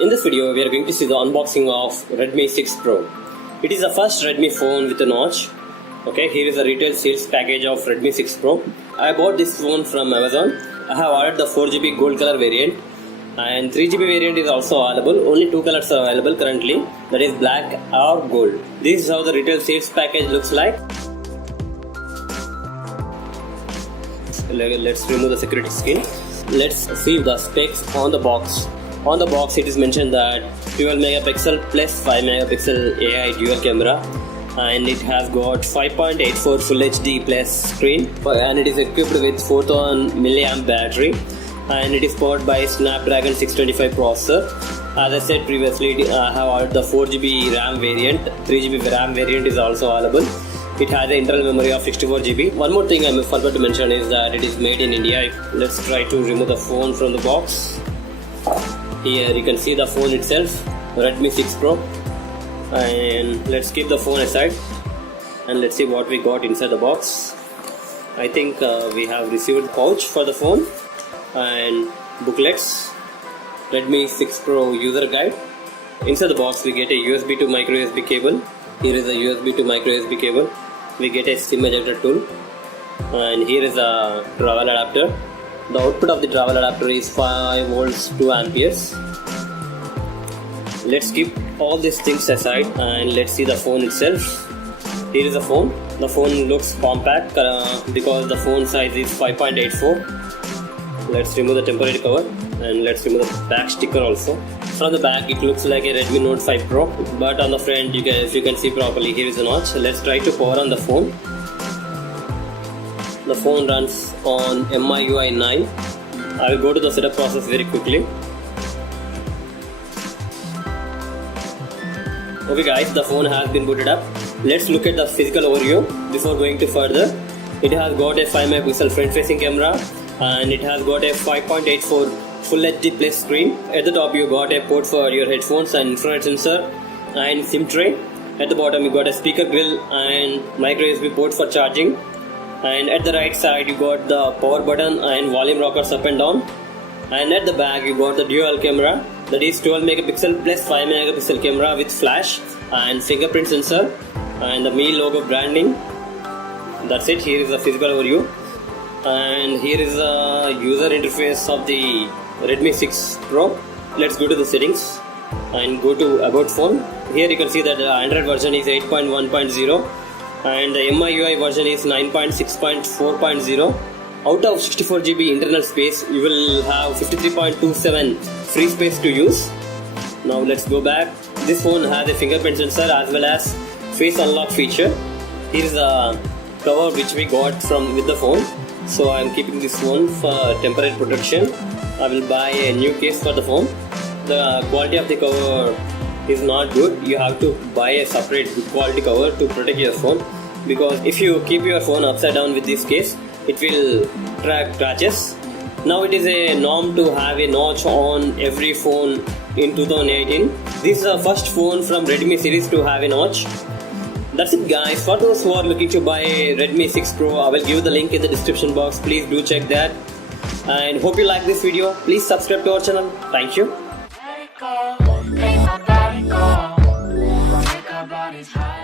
In this video, we are going to see the unboxing of Redmi 6 Pro. It is the first Redmi phone with a notch. Okay, here is the retail sales package of Redmi 6 Pro. I bought this phone from Amazon. I have ordered the 4GB gold color variant and 3GB variant is also available. Only two colors are available currently, that is black or gold. This is how the retail sales package looks like. Let's remove the security skin. Let's see the specs on the box. On the box it is mentioned that 12 megapixel plus 5 megapixel AI dual camera, and it has got 5.84 Full HD plus screen, and it is equipped with 4000 mAh battery, and it is powered by Snapdragon 625 processor. As I said previously, I have ordered the 4GB RAM variant. 3GB RAM variant is also available. It has an internal memory of 64GB. One more thing I forgot to mention is that it is made in India. Let's try to remove the phone from the box. Here you can see the phone itself, Redmi 6 Pro, and let's keep the phone aside and let's see what we got inside the box. I think we have received pouch for the phone and booklets, Redmi 6 Pro user guide. Inside the box we get a USB to micro USB cable. Here is a USB to micro USB cable. We get a SIM ejector tool, and here is a travel adapter. The output of the travel adapter is 5 volts 2 amperes. Let's keep all these things aside and let's see the phone itself. Here is the phone. The phone looks compact because the phone size is 5.84. Let's remove the temporary cover and let's remove the back sticker also. From the back it looks like a Redmi Note 5 Pro, but on the front if you can see properly, here is a notch. Let's try to power on the phone. The phone runs on MIUI 9. I will go to the setup process very quickly. Okay guys, the phone has been booted up. Let's look at the physical overview before going to further. It has got a 5 megapixel front facing camera, and it has got a 5.84 Full HD plus screen. At the top you got a port for your headphones and infrared sensor and SIM tray. At the bottom you got a speaker grill and micro USB port for charging. And at the right side you got the power button and volume rockers up and down. And at the back you got the dual camera, that is 12 megapixel plus 5 megapixel camera with flash and fingerprint sensor and the Mi logo branding. That's it. Here is the physical overview, and here is the user interface of the Redmi 6 Pro. Let's go to the settings and go to about phone. Here you can see that the Android version is 8.1.0 and the MIUI version is 9.6.4.0. Out of 64GB internal space, you will have 53.27 free space to use. Now let's go back. This phone has a fingerprint sensor as well as face unlock feature. Here is the cover which we got with the phone. So I am keeping this phone for temporary protection. I will buy a new case for the phone. The quality of the cover is not good. You have to buy a separate good quality cover to protect your phone, because if you keep your phone upside down with this case, it will track scratches. Now it is a norm to have a notch on every phone in 2018. This is the first phone from Redmi series to have a notch. That's it guys. For those who are looking to buy Redmi 6 Pro, I will give the link in the description box. Please do check that, and hope you like this video. Please subscribe to our channel. Thank you. Make our bodies high.